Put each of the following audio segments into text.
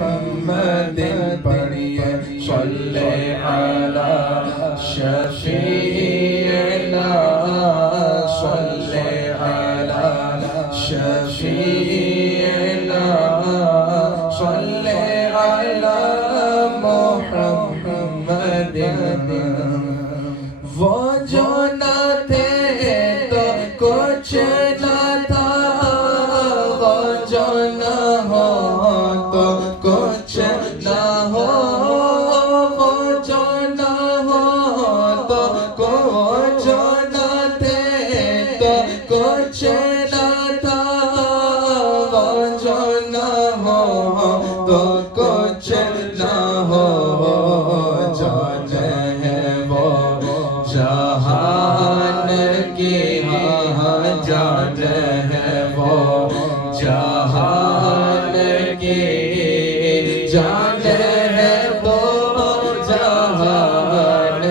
محمد پڑھیے صلی علی شفیعنا صلی علی شفیعنا صلی علی محمد وہ جو نہ تھے تو کچھ نہ تھا وہ جو نہ ہو تو کچھ نہ ہو وہ جو نہ ہو تو کچھ نہ تھے تو کچھ نہ تھا وہ جو نہ ہو تو کچھ نہ ہو جان ہے وہ جہان کی جان ہے وہ جہان کی جان ہے وہ جہان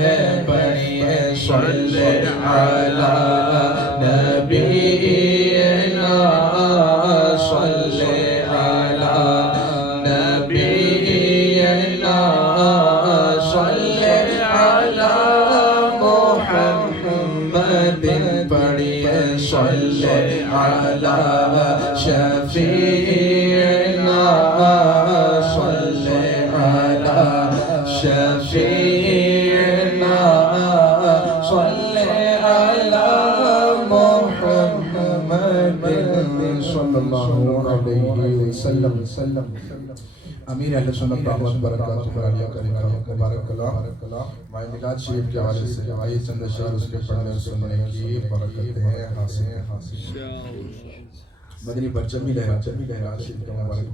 ہے پڑھیے صلی علی نبینا صلی علی نبینا صلی علی محمد پڑھیے صلی علی شفیعنا صلی علی شفیعنا صلی علی محمد صلی اللہ علیہ وسلم امیر اہل سنت دعوت برکاتہ عالیہ کا مبارک کلام ماہ میلاد شریف کے حوالے سے آئیے چند اشعار اس کے پڑھنے اور سننے کی برکتیں حاصل مدنی پرچم بھی لہرا شریف کا مبارک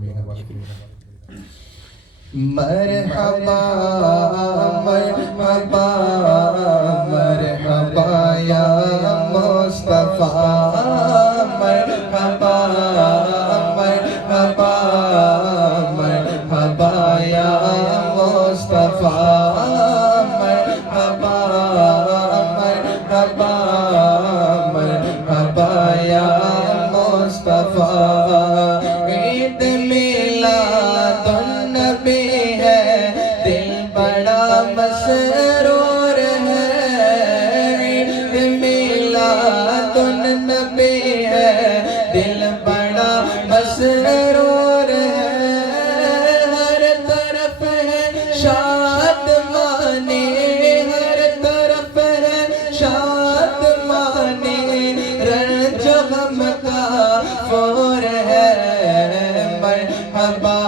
مرحبا مرحبا مرحبا یا مصطفیٰ مرحبا مرحبا مرحبا یا مصطفیٰ مرحبا مرحبا مرحبا یا مصطفیٰ عید میلاد النبی ہے دل بڑا مسرور ہے عید میلاد النبی ہے دل بڑا مسرور ہے ہر طرف ہے شادمانی ہر طرف ہے شادمانی رنج غم کا فور ہے مرحبا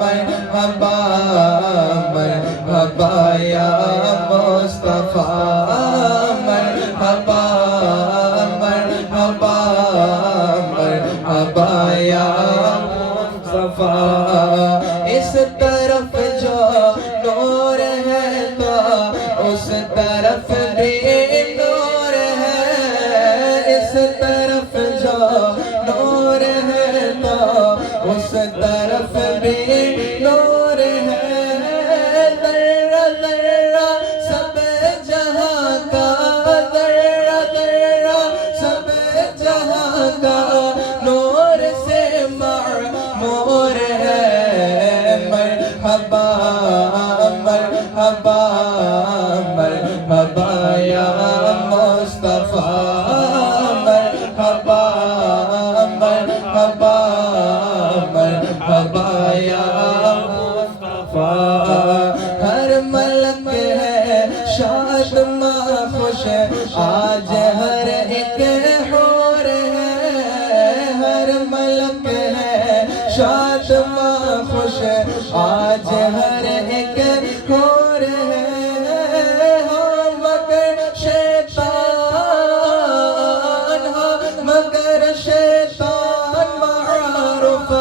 مرحبا مرحبا یا مصطفیٰ مرحبا مرحبا مرحبا یا مصطفیٰ اس طرف جو نور ہے تو اس طرف بھی نور ہے اس طرف جو نور ہے تو اس طرف بھی نور ہے ذرہ ذرہ سب جہاں کا ذرہ ذرہ سب جہاں کا نور سے معمور ہے مرحبا مرحبا مرحبا یا مصطفیٰ مرحبا مرحبا مرحبا یا مصطفیٰ ہر ملک ہے شاد خوش آج ہر ایک حور ہے ہر ملک ہے شاد خوش آج ہر ایک حور ہے ہاں مگر شیطان مگر شیطان معروف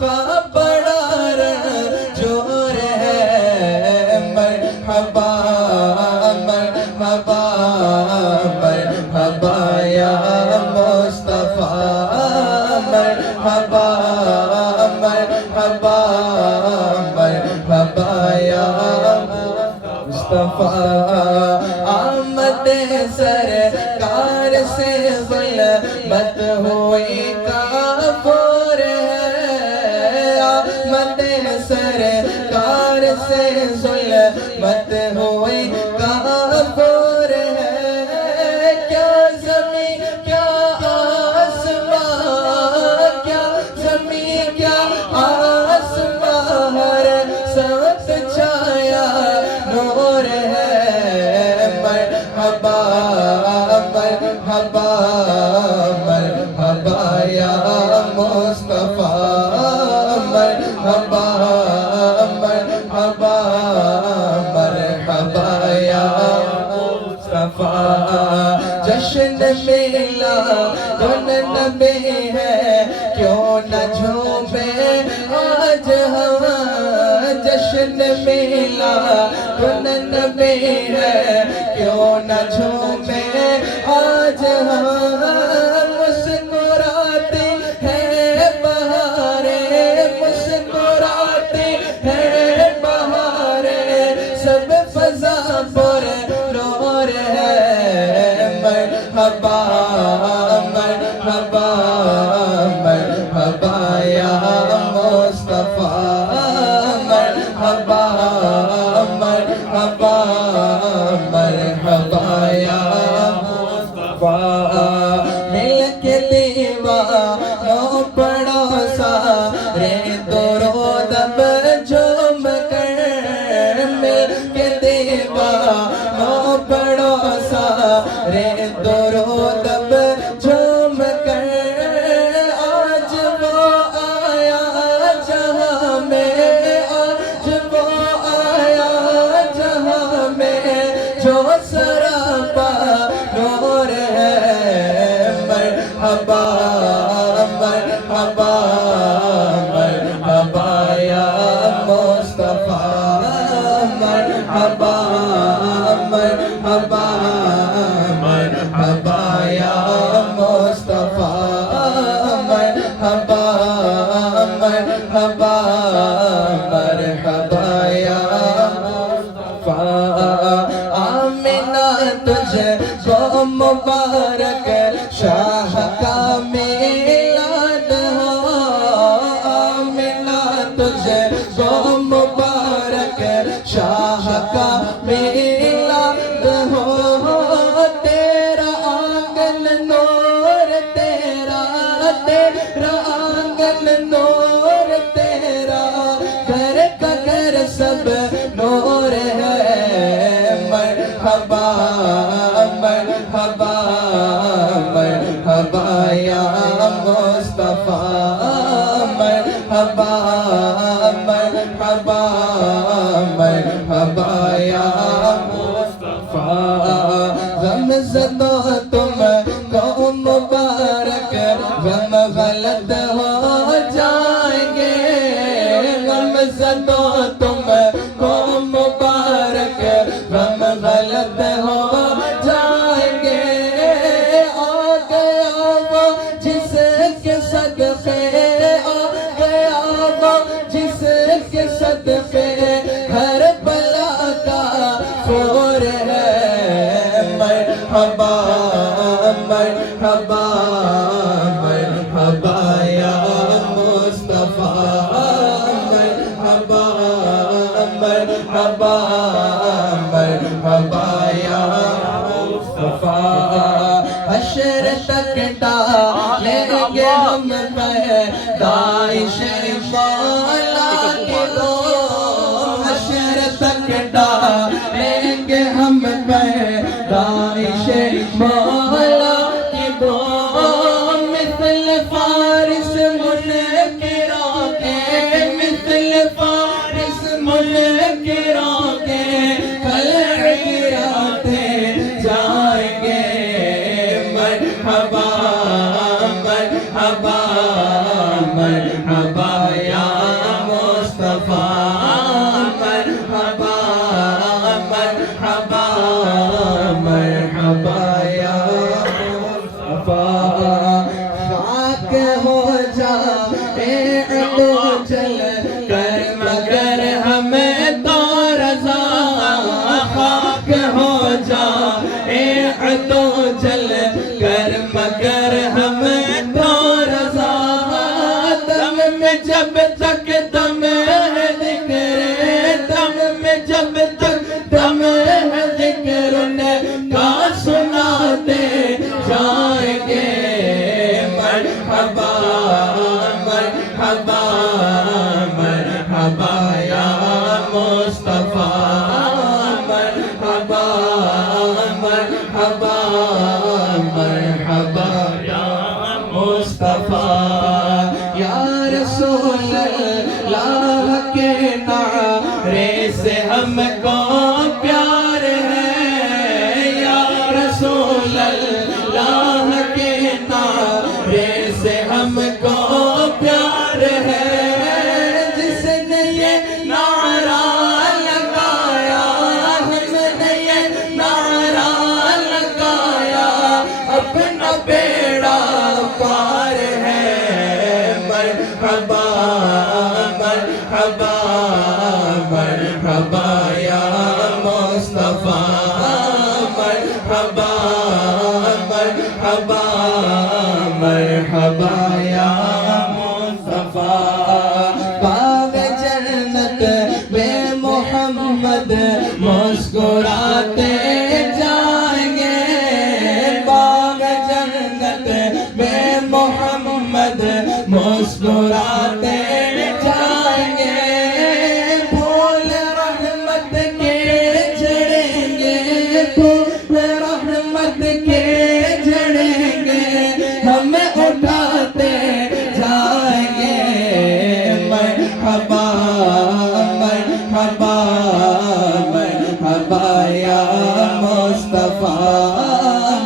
کا بڑا رنجور ہے مرحبا مرحبا مرحبا یا مصطفیٰ مرحبا مرحبا مرحبا یا مصطفیٰ آمد سرکار سے ظلمت ہوئی کافور ہے آمد سے ظلمت ہوئی کافر ہے کیا زمین کیا آسمان کیا زمین کیا آسمان ہر ساتھ چھایا نور ہے مرحبا مرحبا مرحبا یا مصطفیٰ مرحبا مرحبا مرحبا یا مصطفیٰ جشن میلا دن نبی ہے کیوں نہ جھومے آج ہم جشن میلا دن نبی ہے کیوں نہ جھومے آج ہم مسکراتی ہے بہاریں مسکراتی ہے بہاریں سب فضا پر نور ہے مرحبا مرحبا مرحبا یا مصطفیٰ مرحبا مرحبا مرحبا یا مصطفیٰ مل کے دیوانوں پڑوسا رے درود اب جھوم کر مل کے دیوانوں پڑوسا رے درود اب جھوم کر آج وہ آیا جہاں میں آج وہ آیا جہاں میں جو سراپا نور ہے مرحبا مرحبا مرحبا یا مصطفیٰ مرحبا مرحبا مرحبا یا مصطفیٰ مرحبا مرحبا مرحبا یا مصطفیٰ آمینہ تجھے کو مبارک شاہ کا میلاد ہو آمینہ تجھے کو مبارک شاہ کا میلاد ہو تیرا آنگن نور تیرا تیرا آنگن نور تیرا گھر کا گھر سب نور ہے مرحبا مرحبا مرحبا یا مصطفیٰ مرحبا مرحبا مرحبا یا مصطفیٰ غم زدو تم کو مبارک غم غلط ہو جائیں گے غم زدو تم کو مبارک غم غلط ہو جائیں گے آ گیا وہ جس کے صدقے آ گیا وہ جس کے صدقے ہر بلا کا خور ہے مرحبا مرحبا مرحبا یا مصطفیٰ مرحبا مرحبا مرحبا یا مصطفیٰ حشر تک ڈالیں گے ہم پیدائش مولا کے دو حشر تک ڈالیں گے ہم پیدائش مولا کی دو مثل فارس منکروں کے مثل فارس منکروں کے کے نعرے سے ہم کو پیار ہے، یا رسول اللہ کے نعرے سے ہم کو پیار ہے، جس نے یہ نعرہ لگایا، جس نے یہ نعرہ لگایا، اپنا بیڑا پار ہے۔ مرحبا مرحبا مرحبا یا مصطفیٰ، مرحبا مرحبا مرحبا یا مصطفیٰ۔ باغ جنت میں محمد مسکراتے جائیں گے، باغ جنت میں محمد مسکراتے جائیں گے، پھول رحمت کے جھڑیں گے، پھول رحمت کے جھڑیں گے، ہمیں اٹھاتے جائیں گے۔ مرحبا مرحبا مرحبا یا مصطفیٰ،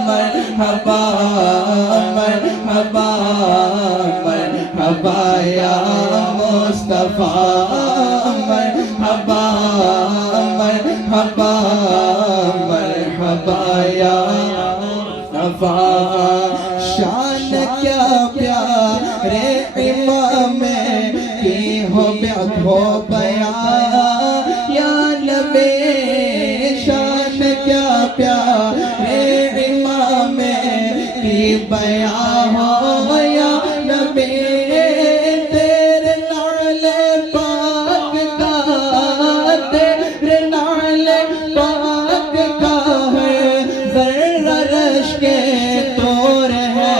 مرحبا مرحبا مرحبا یا مصطفیٰ، مرحبا مرحبا مرحبا یا مصطفیٰ۔ شان کیا پیارے امام کی ہو بیعت ہو بیان یا نبی، شان کیا پیارے امام کی بیان ہو یا نبی، تیرے نعل پاک کا، تیرے نعل پاک کا ہے ذرہ رش کے طور ہے۔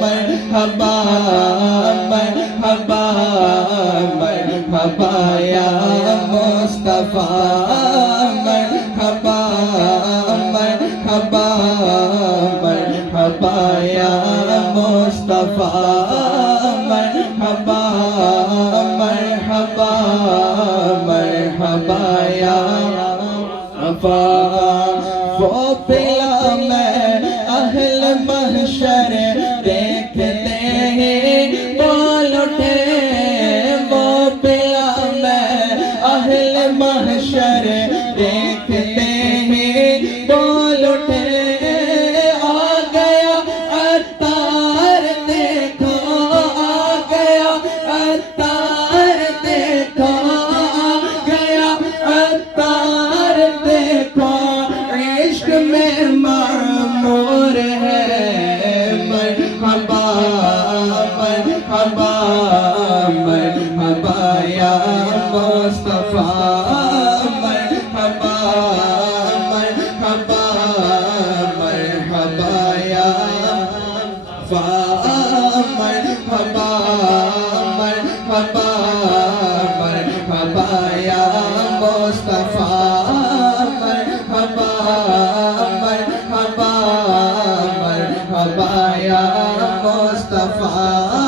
مرحبا مرحبا مرحبا یا مصطفیٰ، مرحبا مرحبا مرحبا یا مصطفیٰ، مرحبا مرحبا مرحبا یا مصطفیٰ۔ وہ پلا میں اہل محشر دیکھتے ہی بول اٹھے، وہ پلا میں اہل محشر دیکھتے ہی بول اٹھے، آ گیا عطار دیکھو، آ گیا عطار دیکھو، آ گیا عطار دیکھو، عشق میں معمور ہے۔ مرحبا مرحبا مرحبا یا مصطفیٰ، مرحبا مرحبا مرحبا یا مصطفیٰ، مرحبا مرحبا مرحبا یا مصطفیٰ، مرحبا مرحبا مرحبا یا مصطفیٰ۔